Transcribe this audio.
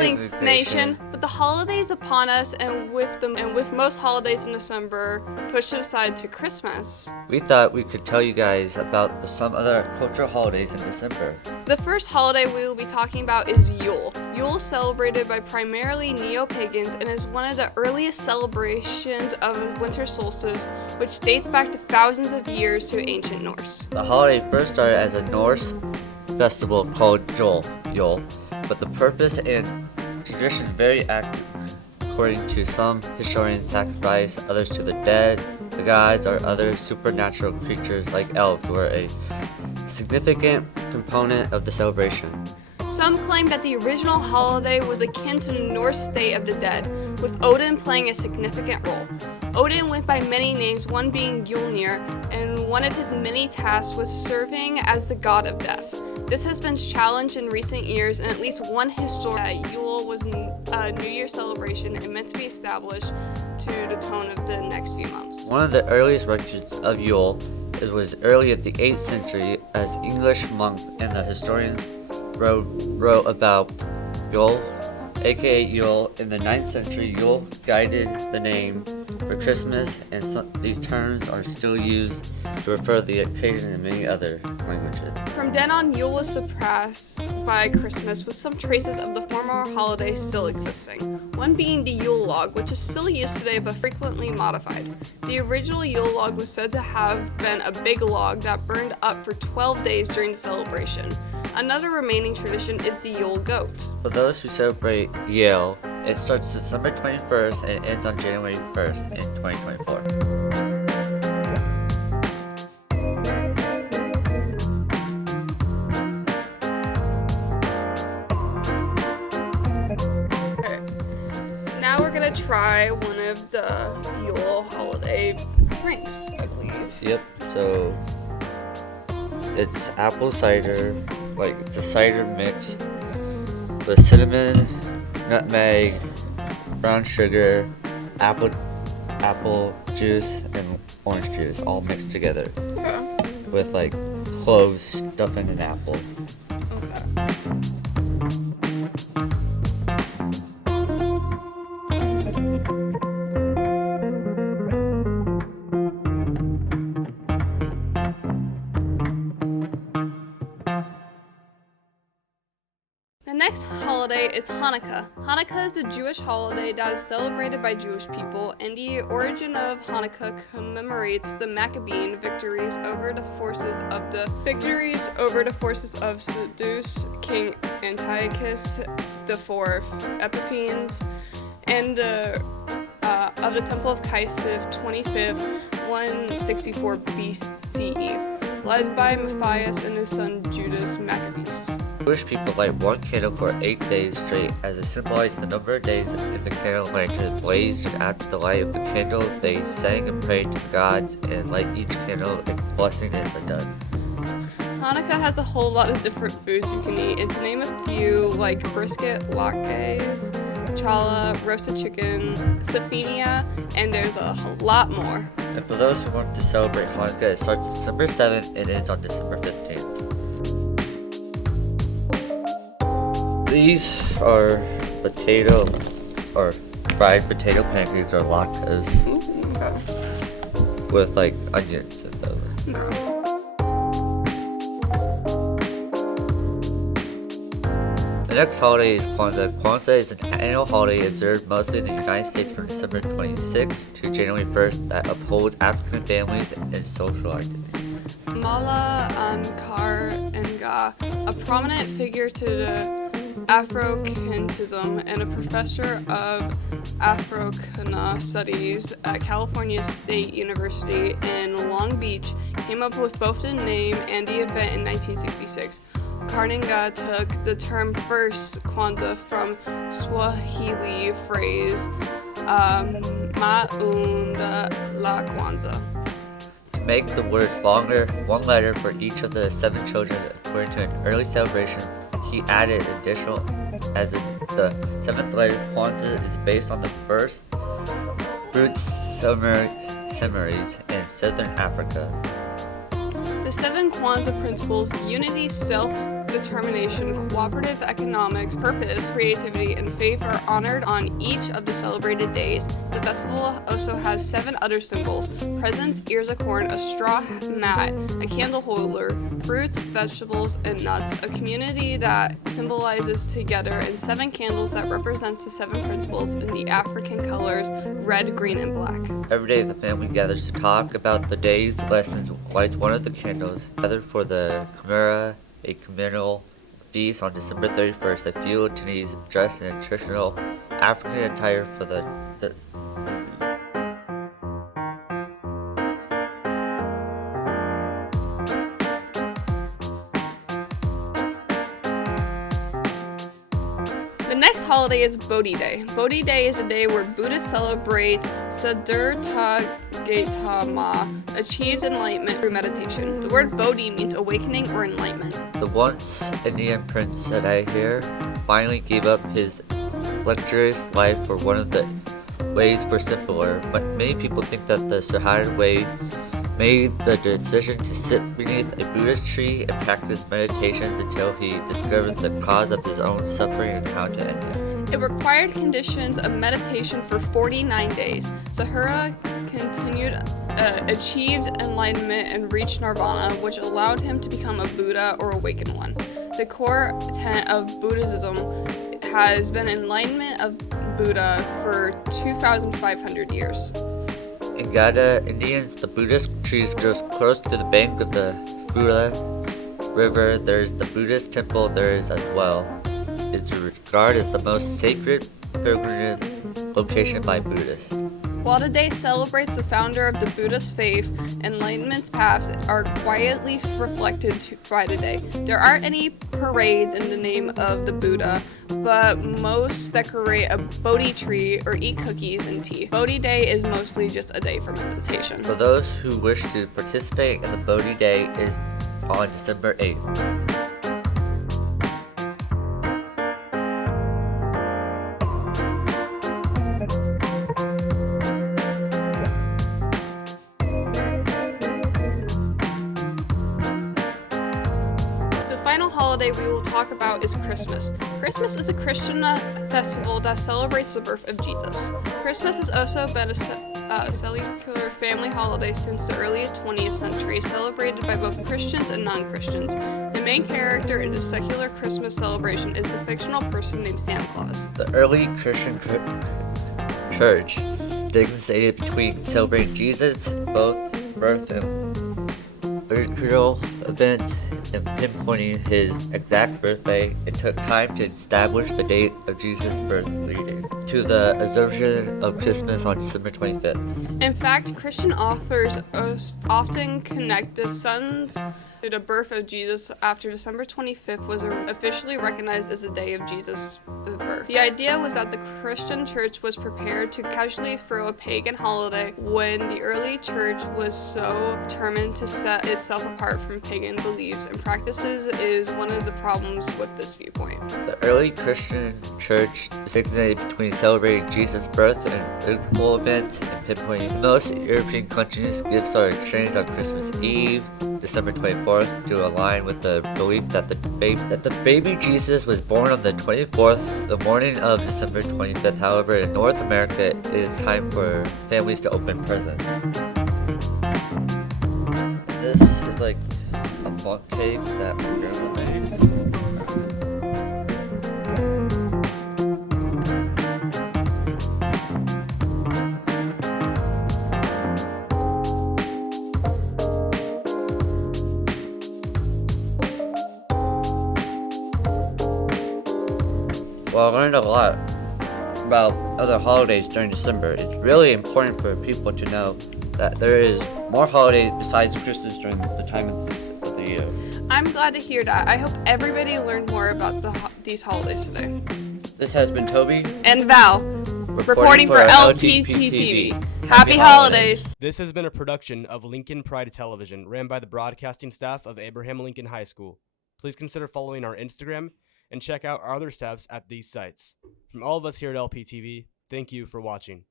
Greetings, Nation! With the holidays upon us and with most holidays in December pushed aside to Christmas, we thought we could tell you guys about some other cultural holidays in December. the first holiday we will be talking about is Yule. Yule is celebrated by primarily neo-pagans and is one of the earliest celebrations of winter solstice, which dates back to thousands of years to ancient Norse. The holiday first started as a Norse festival called Yule, but the purpose and tradition vary according to some historians sacrifice others to the dead, the gods, or other supernatural creatures like elves were a significant component of the celebration. Some claim that the original holiday was akin to the Norse Day of the Dead, with Odin playing a significant role. Odin went by many names, one being Yulnir, and one of his many tasks was serving as the god of death. This has been challenged in recent years, and at least one historian that Yule was a New Year celebration and meant to be established to the tone of the next few months. One of the earliest records of Yule was early in the 8th century, as English monk and the historian wrote about Yule, aka Yule. In the 9th century, Yule guided the name for Christmas, and these terms are still used to refer to the occasion in many other languages. From then on, Yule was surpassed by Christmas, with some traces of the former holiday still existing. One being the Yule log, which is still used today but frequently modified. The original Yule log was said to have been a big log that burned up for 12 days during the celebration. Another remaining tradition is the Yule goat. For those who celebrate Yule, it starts December 21st and ends on January 1st in 2024. Now we're gonna try one of the Yule holiday drinks, I believe. Yep, so it's apple cider, it's a cider mixed with cinnamon, nutmeg, brown sugar, apple juice, and orange juice all mixed together. Yeah. With cloves stuffed in an apple. Okay. The next holiday is Hanukkah. Hanukkah is the Jewish holiday that is celebrated by Jewish people, and the origin of Hanukkah commemorates the Maccabean victories over the forces of Sedus, King Antiochus IV Epiphanes, and of the Temple of Caesar 25th, 164 BCE, led by Matthias and his son Judas Maccabees. Jewish people light one candle for 8 days straight, as it symbolized the number of days in the candle lantern blazed, and after the light of the candle, they sang and prayed to the gods and light each candle, and blessing is done. Hanukkah has a whole lot of different foods you can eat, and to name a few, like brisket, latkes, challah, roasted chicken, safenia, and there's a lot more. And for those who want to celebrate Hanukkah, it starts December 7th and ends on December 15th. These are fried potato pancakes or latkes with onions in them. No. The next holiday is Kwanzaa. Kwanzaa is an annual holiday observed mostly in the United States from December 26th to January 1st that upholds African families and social identity. Mala Ankar Nga, a prominent figure to the Afro-Kantism and a professor of Afro-Kana studies at California State University in Long Beach, came up with both the name and the event in 1966. Karnanga took the term first Kwanzaa from Swahili phrase Maunda la Kwanzaa. To make the words longer, one letter for each of the 7 children according to an early celebration, he added additional, as in the 7th letter. Kwanzaa is based on the first fruit summaries in southern Africa. The 7 Kwanzaa principles: unity, determination, cooperative economics, purpose, creativity, and faith are honored on each of the celebrated days. The festival also has 7 other symbols: presents, ears of corn, a straw mat, a candle holder, fruits, vegetables, and nuts, a community that symbolizes together, and 7 candles that represents the 7 principles in the African colors red, green, and black. Every day the family gathers to talk about the day's lessons, lights one of the candles, gathered for the Kimura, a communal feast on December 31st. A few attendees dressed in traditional African attire for the The next holiday is Bodhi Day. Bodhi Day is a day where Buddhists celebrate Siddhartha Gautama, achieved enlightenment through meditation. The word Bodhi means awakening or enlightenment. The once Indian prince Sudhir finally gave up his luxurious life for one of the ways for simpler, but many people think that the Sudhir way made the decision to sit beneath a Buddhist tree and practice meditations until he discovered the cause of his own suffering and how to end it. It required conditions of meditation for 49 days. Sahura achieved enlightenment and reached nirvana, which allowed him to become a Buddha or awakened one. The core tenet of Buddhism has been enlightenment of Buddha for 2,500 years. In Gada Indians, the Buddhist trees grows close to the bank of the Bula River. There's the Buddhist temple there is as well. It's regarded as the most sacred pilgrimage location by Buddhists. While the day celebrates the founder of the Buddhist faith, enlightenment's paths are quietly reflected by the day. There aren't any parades in the name of the Buddha, but most decorate a Bodhi tree or eat cookies and tea. Bodhi Day is mostly just a day for meditation. For those who wish to participate in the Bodhi Day is on December 8th. Holiday we will talk about is Christmas. Christmas is a Christian festival that celebrates the birth of Jesus. Christmas has also been a secular family holiday since the early 20th century, celebrated by both Christians and non-Christians. The main character in the secular Christmas celebration is the fictional person named Santa Claus. The early Christian church designated between celebrating Jesus' both birth and liturgical events and pinpointing his exact birthday. It took time to establish the date of Jesus' birth, leading to the observation of Christmas on December 25th. In fact, Christian authors often connect the sons to the birth of Jesus after December 25th was officially recognized as the day of Jesus' birth. The idea was that the Christian church was prepared to casually throw a pagan holiday when the early church was so determined to set itself apart from pagan beliefs and practices is one of the problems with this viewpoint. The early Christian church designated between celebrating Jesus' birth and liturgical events and pinpointing. Most European countries, gifts are exchanged on Christmas Eve, December 24th, to align with the belief that the baby Jesus was born on the 24th, the morning of December 25th. However, in North America, it is time for families to open presents. And this is like a font cake that my grandma made. Well, I learned a lot about other holidays during December. It's really important for people to know that there is more holidays besides Christmas during the time of the year. I'm glad to hear that. I hope everybody learned more about these holidays today. This has been Toby and Val, reporting for LPTV. Happy holidays! This has been a production of Lincoln Pride Television, ran by the broadcasting staff of Abraham Lincoln High School. Please consider following our Instagram and check out our other staffs at these sites. From all of us here at LPTV, thank you for watching.